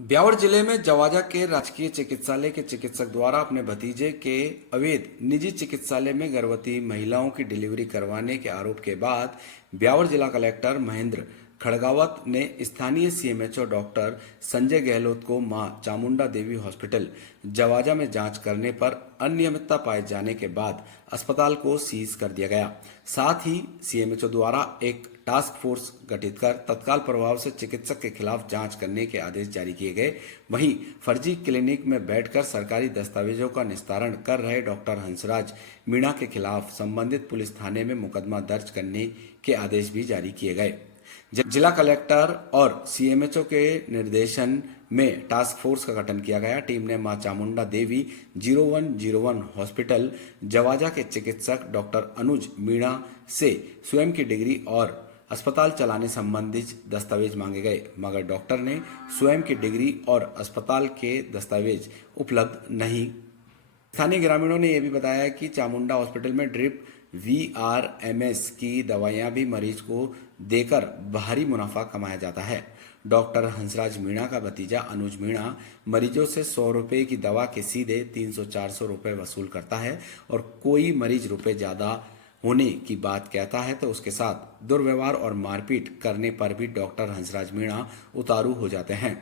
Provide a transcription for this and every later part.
ब्यावर जिले में जवाजा के राजकीय चिकित्सालय के चिकित्सक द्वारा अपने भतीजे के अवैध निजी चिकित्सालय में गर्भवती महिलाओं की डिलीवरी करवाने के आरोप के बाद ब्यावर जिला कलेक्टर महेंद्र खड़गावत ने स्थानीय सीएमएचओ डॉक्टर संजय गहलोत को मां चामुंडा देवी हॉस्पिटल जवाजा में जांच करने पर अनियमितता पाए जाने के बाद अस्पताल को सीज कर दिया गया। साथ ही सीएमएचओ द्वारा एक टास्क फोर्स गठित कर तत्काल प्रभाव से चिकित्सक के खिलाफ जांच करने के आदेश जारी किए गए। वहीं फर्जी क्लिनिक में बैठकर सरकारी दस्तावेजों का निस्तारण कर रहे डॉक्टर हंसराज मीणा के खिलाफ संबंधित पुलिस थाने में मुकदमा दर्ज करने के आदेश भी जारी किए गए। जिला कलेक्टर और सीएमएचओ के निर्देशन में टास्क फोर्स का गठन किया गया। टीम ने मां चामुंडा देवी 0101 हॉस्पिटल जवाजा के चिकित्सक डॉक्टर अनुज मीणा से स्वयं की डिग्री और अस्पताल चलाने संबंधी दस्तावेज मांगे गए, मगर डॉक्टर ने स्वयं की डिग्री और अस्पताल के दस्तावेज उपलब्ध नहीं। स्थानीय ग्रामीणों ने यह भी बताया कि चामुंडा हॉस्पिटल में ड्रिप VRMS की दवाइयां भी मरीज को देकर भारी मुनाफा कमाया जाता है। डॉक्टर हंसराज मीणा का भतीजा अनुज मीणा मरीजों से 100 रुपए की दवा के सीधे 300-400 रुपए वसूल करता है और कोई मरीज रुपए ज्यादा होने की बात कहता है तो उसके साथ दुर्व्यवहार और मारपीट करने पर भी डॉक्टर हंसराज मीणा उतारू हो जाते हैं।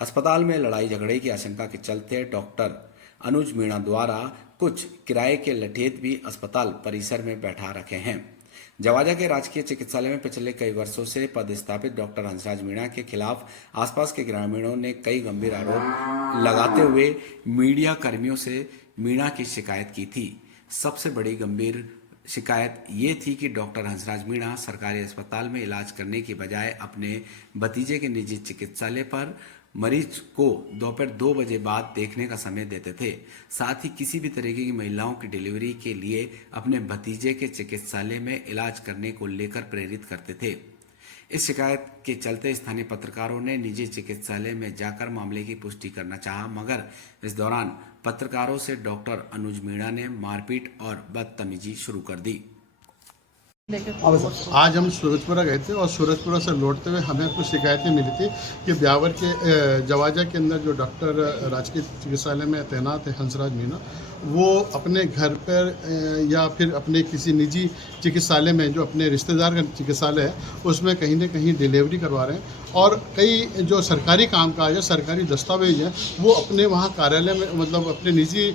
अस्पताल में लड़ाई झगड़े की आशंका के चलते डॉक्टर अनुज मीणा द्वारा कुछ किराए के लठेत भी अस्पताल परिसर में बैठा रखे हैं। जवाजा के राजकीय चिकित्सालय में पिछले कई वर्षों से पदस्थापित डॉक्टर हंसराज मीणा के खिलाफ आसपास के ग्रामीणों ने कई गंभीर आरोप लगाते हुए मीडिया कर्मियों से मीणा की शिकायत की थी। सबसे बड़ी गंभीर शिकायत ये थी कि डॉक्टर हंसराज मीणा सरकारी अस्पताल में इलाज करने की बजाय अपने भतीजे के निजी चिकित्सालय पर मरीज को दोपहर 2 बजे बाद देखने का समय देते थे। साथ ही किसी भी तरीके की महिलाओं की डिलीवरी के लिए अपने भतीजे के चिकित्सालय में इलाज करने को लेकर प्रेरित करते थे। इस शिकायत के चलते स्थानीय पत्रकारों ने निजी चिकित्सालय में जाकर मामले की पुष्टि करना चाहा, मगर इस दौरान पत्रकारों से डॉक्टर अनुज मीणा ने मारपीट और बदतमीजी शुरू कर दी। आज हम सूरजपुरा गए थे और सूरजपुरा से लौटते हुए हमें कुछ शिकायतें मिली थी कि ब्यावर के जवाजा के अंदर जो डॉक्टर राजकीय चिकित्सालय में तैनात है हंसराज मीणा, वो अपने घर पर या फिर अपने किसी निजी चिकित्सालय में जो अपने रिश्तेदार का चिकित्सालय है उसमें कहीं ना कहीं डिलीवरी करवा रहे हैं और कई जो सरकारी कामकाज है, सरकारी दस्तावेज हैं, वो अपने वहाँ कार्यालय में मतलब अपने निजी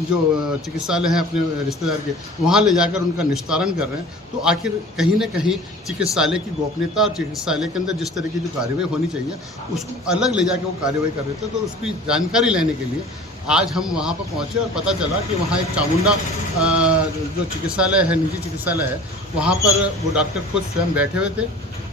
जो चिकित्सालय हैं अपने रिश्तेदार के वहाँ ले जाकर उनका निस्तारण कर रहे हैं। तो आखिर कहीं ना कहीं चिकित्सालय की गोपनीयता और चिकित्सालय के अंदर जिस तरह की जो कार्यवाही होनी चाहिए उसको अलग ले जाकर वो कार्यवाही कर रहे थे। तो उसकी जानकारी लेने के लिए आज हम वहाँ पर पहुँचे और पता चला कि वहाँ एक चामुंडा जो चिकित्सालय है, निजी चिकित्सालय है, वहाँ पर वो डॉक्टर खुद स्वयं बैठे हुए थे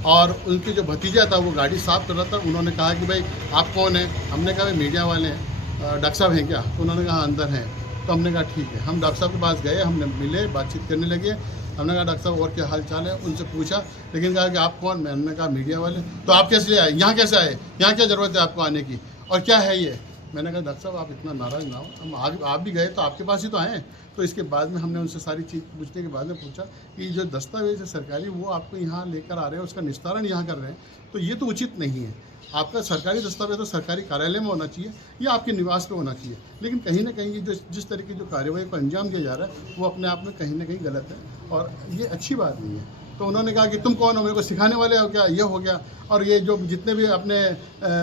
और उनके जो भतीजा था वो गाड़ी साफ़ कर रहा था। उन्होंने कहा कि भाई आप कौन हैं? हमने कहा भाई मीडिया वाले हैं, डॉक्टर साहब हैं क्या? तो उन्होंने कहा अंदर हैं। तो हमने कहा ठीक है। हम डॉक्टर साहब के पास गए, हमने मिले, बातचीत करने लगे। हमने कहा डॉक्टर साहब और क्या हाल चाल है, उनसे पूछा, लेकिन कहा कि आप कौन? मैंने कहा मीडिया वाले। तो आप कैसे आए? यहाँ कैसे आए? यहाँ क्या ज़रूरत है आपको आने की और क्या है ये? मैंने कहा डॉक्टर साहब आप इतना नाराज़ ना हो, हम आप भी गए तो आपके पास ही तो आए। तो इसके बाद में हमने उनसे सारी चीज़ पूछने के बाद में पूछा कि जो दस्तावेज है सरकारी वो आपको यहाँ लेकर आ रहे हैं, उसका निस्तारण यहाँ कर रहे हैं, तो ये तो उचित नहीं है। आपका सरकारी दस्तावेज तो सरकारी कार्यालय में होना चाहिए या आपके निवास पे होना चाहिए। लेकिन कहीं ना कहीं जो जिस तरह की जो कार्यवाही को अंजाम दिया जा रहा है वो अपने आप में कहीं ना कहीं गलत है और ये अच्छी बात नहीं है। तो उन्होंने कहा कि तुम कौन हो, मेरे को सिखाने वाले हो क्या? ये हो गया। और ये जो जितने भी अपने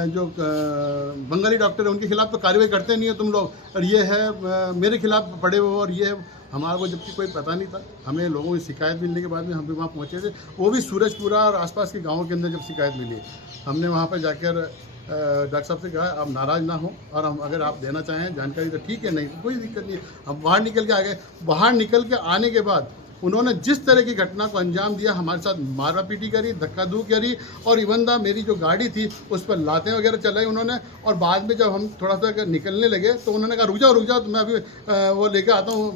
जो बंगाली डॉक्टर हैं उनके खिलाफ तो कार्रवाई करते नहीं हो तुम लोग, और ये है मेरे खिलाफ पड़े हुए और ये हमारे को जबकि कोई पता नहीं था। हमें लोगों की शिकायत मिलने के बाद में हम भी वहाँ पहुँचे थे, वो भी सूरजपुरा और आसपास के गाँवों के अंदर जब शिकायत मिली हमने वहाँ पर जाकर डॉक्टर साहब से कहा आप नाराज़ ना हो और हम अगर आप देना चाहें जानकारी तो ठीक है, नहीं तो कोई दिक्कत नहीं। हम बाहर निकल के आ गए। बाहर निकल के आने के बाद उन्होंने जिस तरह की घटना को अंजाम दिया, हमारे साथ मारापीटी करी, धक्का धूक करी और इवन दा मेरी जो गाड़ी थी उस पर लातें वगैरह चलाई उन्होंने। और बाद में जब हम थोड़ा सा निकलने लगे तो उन्होंने कहा रुक जाओ तो मैं अभी वो लेके आता हूँ,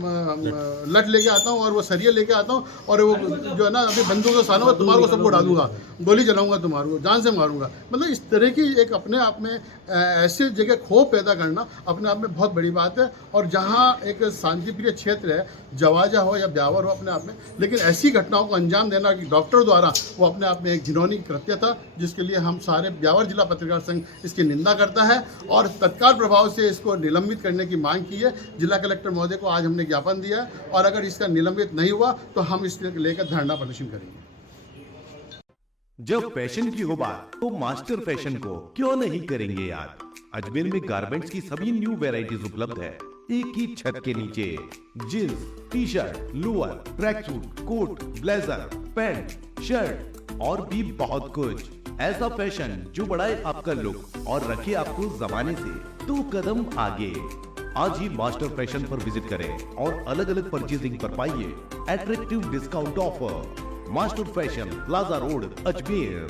लठ लेके आता हूँ और वो सरिया लेके आता हूँ और वो जो है ना अभी बंदूक से सानूंगा, तुम्हारे को सबको डालूंगा, गोली चलाऊंगा, तुम्हारे को जान से मारूंगा। मतलब इस तरह की एक अपने आप में ऐसी जगह खौफ पैदा करना अपने आप में बहुत बड़ी बात है। और जहाँ एक शांतिप्रिय क्षेत्र है, जवाजा हो या ब्यावर हो, अपने आप में, लेकिन ऐसी घटनाओं को अंजाम देना कि डॉक्टर द्वारा वो अपने आप में एक घिनौनी कृत्य था, जिसके लिए हम सारे ब्यावर जिला पत्रकार संघ इसकी निंदा करता है और तत्काल प्रभाव से इसको निलंबित करने की मांग की है। जिला कलेक्टर महोदय को आज हमने ज्ञापन दिया है और अगर इसका निलंबित नहीं हुआ तो हम इसके लेकर धरना प्रदर्शन करेंगे। जब फैशन की हो बात तो मास्टर फैशन को क्यों नहीं करेंगे याद। अजमेर में गारमेंट्स की सभी न्यू वैरायटीज उपलब्ध है एक ही छत के नीचे। Jeans, T shirt, lower, track suit, coat, blazer, pant, shirt और भी बहुत कुछ। ऐसा फैशन जो बढ़ाए आपका लुक और रखे आपको जमाने से 2 कदम आगे। आज ही मास्टर फैशन पर विजिट करें और अलग अलग परचेजिंग पर पाइए attractive discount offer. Master fashion, plaza road, Ajmer.